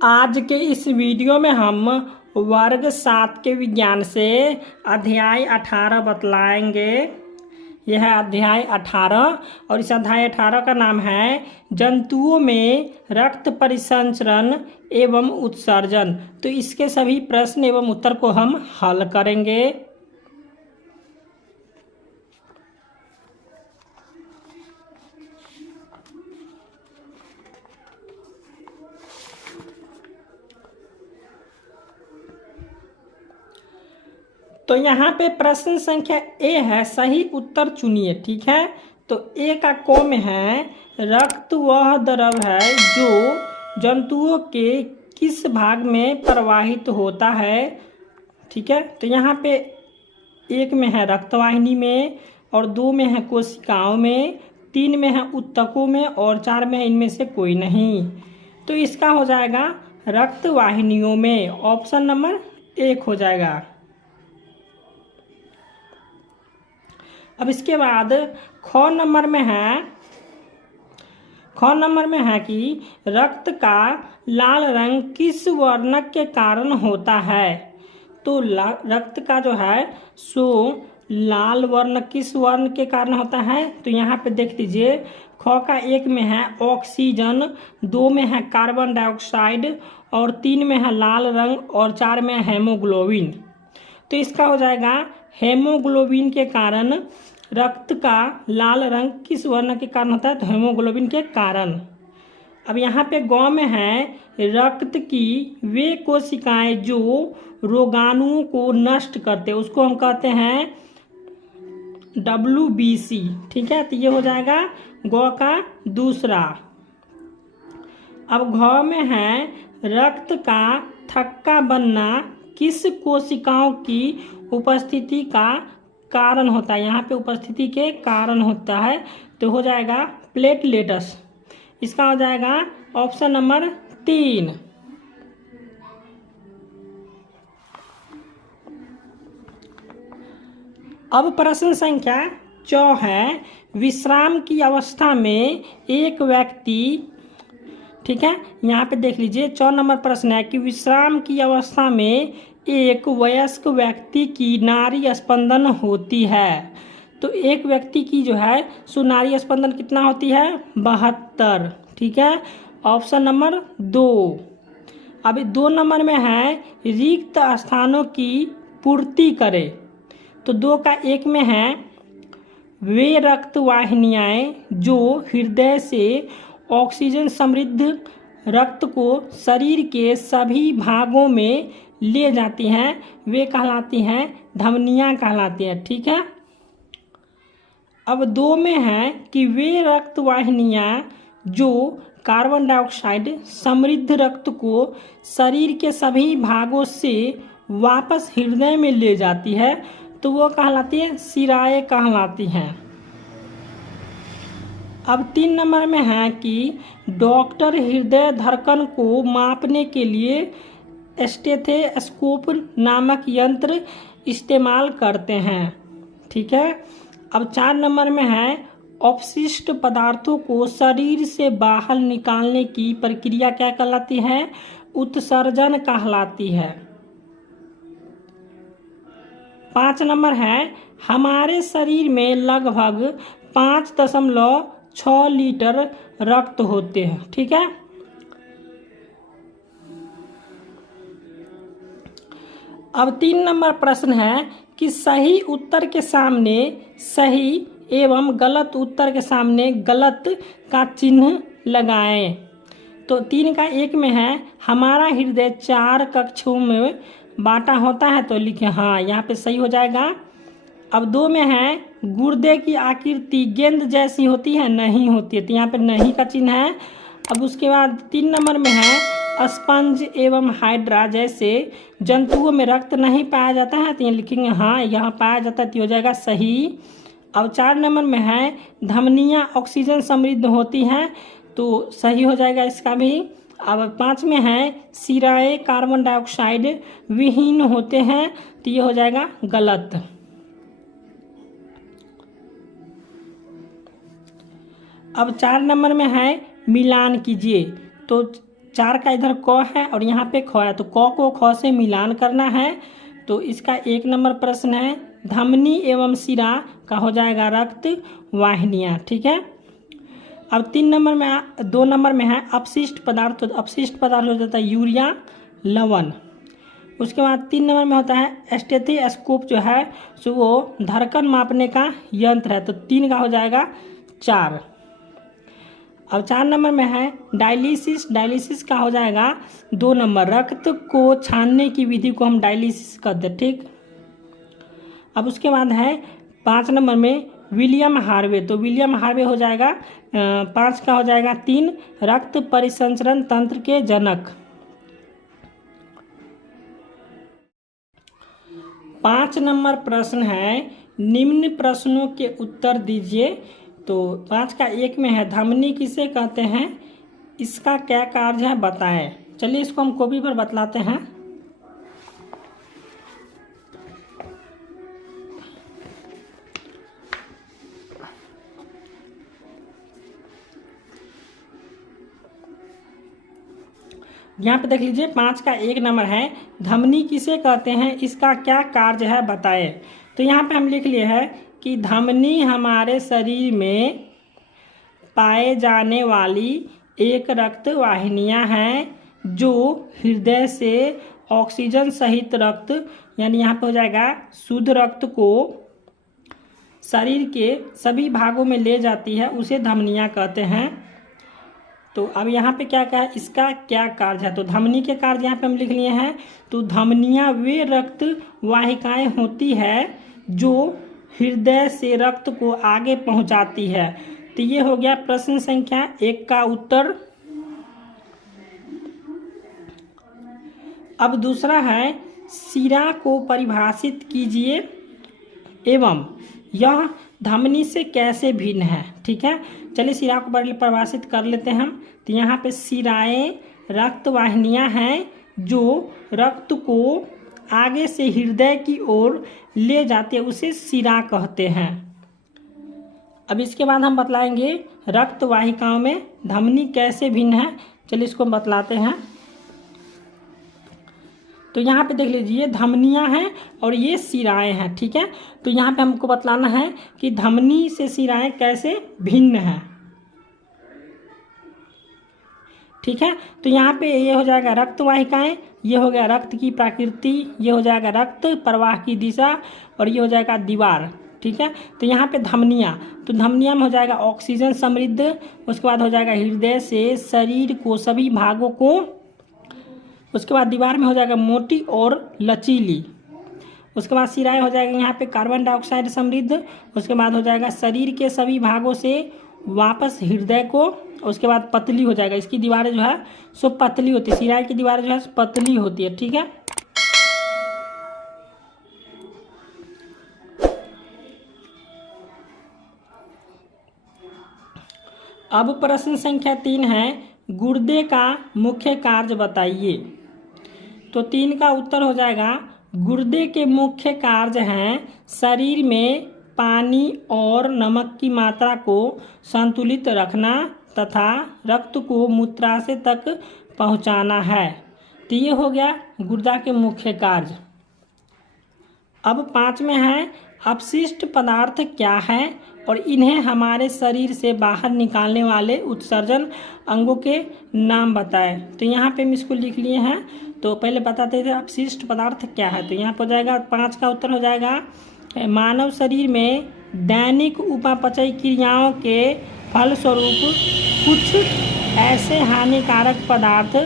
आज के इस वीडियो में हम वर्ग 7 के विज्ञान से अध्याय 18 बतलाएंगे। यह है अध्याय 18 और इस अध्याय 18 का नाम है जंतुओं में रक्त परिसंचरण एवं उत्सर्जन। तो इसके सभी प्रश्न एवं उत्तर को हम हल करेंगे। तो यहाँ पे प्रश्न संख्या ए है, सही उत्तर चुनिए। ठीक है, तो ए का क में है रक्त वह द्रव है जो जंतुओं के किस भाग में प्रवाहित होता है। ठीक है, तो यहाँ पे एक में है रक्तवाहिनी में, और 2 में है कोशिकाओं में, 3 में है ऊतकों में, और 4 में है इनमें से कोई नहीं। तो इसका हो जाएगा रक्तवाहिनियों में, ऑप्शन नंबर 1 हो जाएगा। अब इसके बाद ख नंबर में है कि रक्त का लाल रंग किस वर्णक के कारण होता है। तो रक्त का जो है सो लाल वर्ण किस वर्ण के कारण होता है। तो यहाँ पे देख लीजिए, ख का 1 में है ऑक्सीजन, 2 में है कार्बन डाइऑक्साइड, और 3 में है लाल रंग, और 4 में है हेमोग्लोबिन। तो इसका हो जाएगा हेमोग्लोबिन के कारण रक्त का लाल रंग किस वर्ण के कारण होता है। तो हेमोग्लोबिन के कारण। अब यहाँ पे ग में है रक्त की वे कोशिकाएं जो रोगाणुओं को नष्ट करते हैं, उसको हम कहते हैं WBC। ठीक है, तो ये हो जाएगा ग का दूसरा। अब घ में है रक्त का थक्का बनना किस कोशिकाओं की उपस्थिति का कारण होता है। यहाँ पे उपस्थिति के कारण होता है, तो हो जाएगा प्लेटलेट्स। इसका हो जाएगा ऑप्शन नंबर 3। अब प्रश्न संख्या 4 है, विश्राम की अवस्था में एक व्यक्ति। ठीक है, यहाँ पे देख लीजिए 4 नंबर प्रश्न है कि विश्राम की अवस्था में एक वयस्क व्यक्ति की नाड़ी स्पंदन होती है। तो एक व्यक्ति की जो है सो नाड़ी स्पंदन कितना होती है, 72। ठीक है, ऑप्शन नंबर 2। अभी 2 नंबर में है रिक्त स्थानों की पूर्ति करे। तो 2 का 1 में है वे रक्तवाहिनियाँ जो हृदय से ऑक्सीजन समृद्ध रक्त को शरीर के सभी भागों में ले जाती हैं, वे कहलाती हैं धमनियाँ कहलाती हैं। ठीक है, अब 2 में है कि वे रक्तवाहिनियाँ जो कार्बन डाइऑक्साइड समृद्ध रक्त को शरीर के सभी भागों से वापस हृदय में ले जाती है, तो वो कहलाती है शिराएँ कहलाती हैं। अब 3 नंबर में है कि डॉक्टर हृदय धड़कन को मापने के लिए स्टेथोस्कोप नामक यंत्र इस्तेमाल करते हैं। ठीक है, अब 4 नंबर में है अपशिष्ट पदार्थों को शरीर से बाहर निकालने की प्रक्रिया क्या कहलाती है, उत्सर्जन कहलाती है। 5 नंबर है हमारे शरीर में लगभग 5.6 लीटर रक्त होते हैं। ठीक है, अब 3 नंबर प्रश्न है कि सही उत्तर के सामने सही एवं गलत उत्तर के सामने गलत का चिन्ह लगाएं। तो 3 का 1 में है हमारा हृदय 4 कक्षों में बांटा होता है, तो लिखे हाँ, यहाँ पे सही हो जाएगा। अब 2 में है गुर्दे की आकृति गेंद जैसी होती है, नहीं होती है, तो यहाँ पे नहीं का चिन्ह है। अब उसके बाद 3 नंबर में है स्पंज एवं हाइड्रा जैसे जंतुओं में रक्त नहीं पाया जाता है, तो ये लिखेंगे हाँ, यहाँ पाया जाता है, तो हो जाएगा सही। अब 4 नंबर में है धमनियाँ ऑक्सीजन समृद्ध होती हैं, तो सही हो जाएगा इसका भी। अब 5 में है शिराएँ कार्बन डाइऑक्साइड विहीन होते हैं, तो ये हो जाएगा गलत। अब 4 नंबर में है मिलान कीजिए। तो 4 का इधर क है और यहाँ पे ख है, तो क को ख से मिलान करना है। तो इसका 1 नंबर प्रश्न है धमनी एवं शिरा का हो जाएगा रक्त वाहिनियाँ। ठीक है। अब 2 नंबर में है अपशिष्ट पदार्थ। तो अपशिष्ट पदार्थ हो जाता है यूरिया, लवण। उसके बाद 3 नंबर में होता है स्टेथोस्कोप, जो है सो वो धड़कन मापने का यंत्र है। तो 3 का हो जाएगा 4। अब 4 नंबर में है डायलिसिस। डायलिसिस का हो जाएगा 2 नंबर, रक्त को छानने की विधि को हम डायलिसिस कहते हैं। ठीक। अब उसके बाद है 5 नंबर में विलियम हार्वे। तो विलियम हार्वे हो जाएगा 5 का हो जाएगा 3, रक्त परिसंचरण तंत्र के जनक। 5 नंबर प्रश्न है निम्न प्रश्नों के उत्तर दीजिए। तो 5 का 1 में है धमनी किसे कहते हैं, इसका क्या कार्य है बताएं। चलिए इसको हम कॉपी पर बतलाते हैं। यहाँ पे देख लीजिए 5 का 1 नंबर है धमनी किसे कहते हैं, इसका क्या कार्य है बताएं। तो यहाँ पे हम लिख लिए हैं कि धमनी हमारे शरीर में पाए जाने वाली एक रक्त वाहिनियाँ हैं जो हृदय से ऑक्सीजन सहित रक्त, यानी यहाँ पे हो जाएगा शुद्ध रक्त को शरीर के सभी भागों में ले जाती है, उसे धमनियाँ कहते हैं। तो अब यहाँ पे क्या कहा है, इसका क्या कार्य है। तो धमनी के कार्य यहाँ पे हम लिख लिए हैं। तो धमनियाँ वे रक्त वाहिकाएं होती है जो हृदय से रक्त को आगे पहुँचाती है। तो ये हो गया प्रश्न संख्या 1 का उत्तर। अब दूसरा है शिरा को परिभाषित कीजिए एवं यह धमनी से कैसे भिन्न है। ठीक है, चलिए शिरा को परिभाषित कर लेते हैं हम। तो यहाँ पे शिराएं रक्त वाहिनियाँ हैं जो रक्त को आगे से हृदय की ओर ले जाते हैं, उसे शिरा कहते हैं। अब इसके बाद हम बतलाएंगे रक्त वाहिकाओं में धमनी कैसे भिन्न है। चलिए इसको बतलाते हैं। तो यहाँ पे देख लीजिए धमनियाँ हैं और ये शिराएं हैं। ठीक है, तो यहाँ पे हमको बतलाना है कि धमनी से शिराएं कैसे भिन्न हैं। ठीक है, तो यहाँ पे ये हो जाएगा रक्त वाहिकाएं, ये हो गया रक्त की प्रकृति, ये हो जाएगा रक्त प्रवाह की दिशा और ये हो जाएगा दीवार। ठीक है, तो यहाँ पे धमनियाँ, तो धमनियाँ में हो जाएगा ऑक्सीजन समृद्ध, उसके बाद हो जाएगा हृदय से शरीर को सभी भागों को, उसके बाद दीवार में हो जाएगा मोटी और लचीली, उसके बाद शिराएं हो जाएगा यहाँ पे कार्बन डाइऑक्साइड समृद्ध, उसके बाद हो जाएगा शरीर के सभी भागों से वापस हृदय को, उसके बाद पतली हो जाएगा। इसकी दीवारें जो है सो पतली होती है, शिराएं की दीवारें जो है पतली होती है। ठीक है, अब प्रश्न संख्या 3 है गुर्दे का मुख्य कार्य बताइए। तो 3 का उत्तर हो जाएगा गुर्दे के मुख्य कार्य हैं शरीर में पानी और नमक की मात्रा को संतुलित रखना तथा रक्त को मूत्राशय तक पहुंचाना है। तो ये हो गया गुर्दा के मुख्य कार्य। अब 5 में है अपशिष्ट पदार्थ क्या है और इन्हें हमारे शरीर से बाहर निकालने वाले उत्सर्जन अंगों के नाम बताएं। तो यहाँ पे हम इसको लिख लिए हैं। तो पहले बताते थे अपशिष्ट पदार्थ क्या है। तो यहाँ पर हो जाएगा 5 का उत्तर हो जाएगा मानव शरीर में दैनिक उपापचय क्रियाओं के फलस्वरूप कुछ ऐसे हानिकारक पदार्थ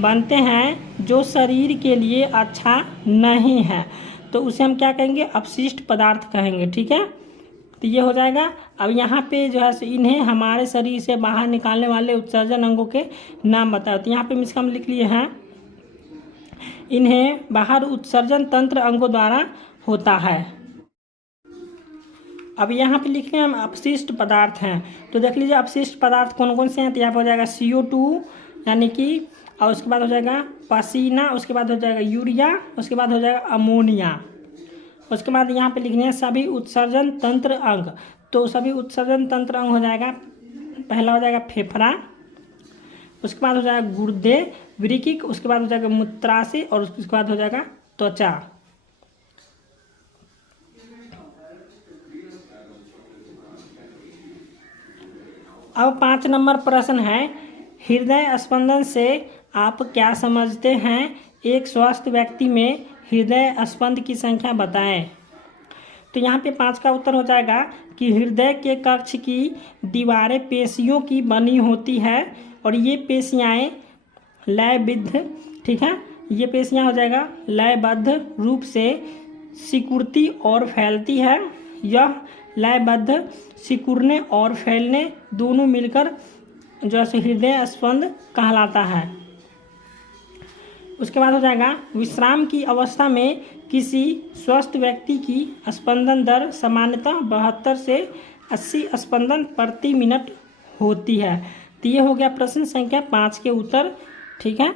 बनते हैं जो शरीर के लिए अच्छा नहीं है, तो उसे हम क्या कहेंगे, अपशिष्ट पदार्थ कहेंगे। ठीक है, तो ये हो जाएगा। अब यहाँ पे जो है इन्हें हमारे शरीर से बाहर निकालने वाले उत्सर्जन अंगों के नाम बताओ। तो यहाँ पे इसका हम लिख लिए हैं इन्हें बाहर उत्सर्जन तंत्र अंगों द्वारा होता है। अब यहाँ पे लिखे हम अपशिष्ट पदार्थ हैं। तो देख लीजिए अपशिष्ट पदार्थ कौन कौन से हैं। तो यहाँ पर हो जाएगा CO2 यानी कि, और उसके बाद हो जाएगा पसीना, उसके बाद हो जाएगा यूरिया, उसके बाद हो जाएगा अमोनिया, उसके बाद यहाँ पे लिखने हैं सभी उत्सर्जन तंत्र अंग। तो सभी उत्सर्जन तंत्र अंग हो जाएगा, पहला हो जाएगा फेफड़ा, उसके बाद हो जाएगा गुर्दे, वृक्क, उसके बाद हो जाएगा मूत्राशय और उसके बाद हो जाएगा त्वचा। अब 5 नंबर प्रश्न है, हृदय स्पंदन से आप क्या समझते हैं? एक स्वस्थ व्यक्ति में हृदय स्पंद की संख्या बताएं। तो यहाँ पे 5 का उत्तर हो जाएगा कि हृदय के कक्ष की दीवारें पेशियों की बनी होती है और ये पेशियाएँ लयबद्ध, ठीक है, ये पेशियाँ हो जाएगा लयबद्ध रूप से सिकुड़ती और फैलती है। यह लयबद्ध सिकुड़ने और फैलने दोनों मिलकर जो है हृदय स्पंद कहलाता है। उसके बाद हो जाएगा विश्राम की अवस्था में किसी स्वस्थ व्यक्ति की स्पंदन दर सामान्यतः 72 से 80 स्पंदन प्रति मिनट होती है। तो ये हो गया प्रश्न संख्या 5 के उत्तर, ठीक है।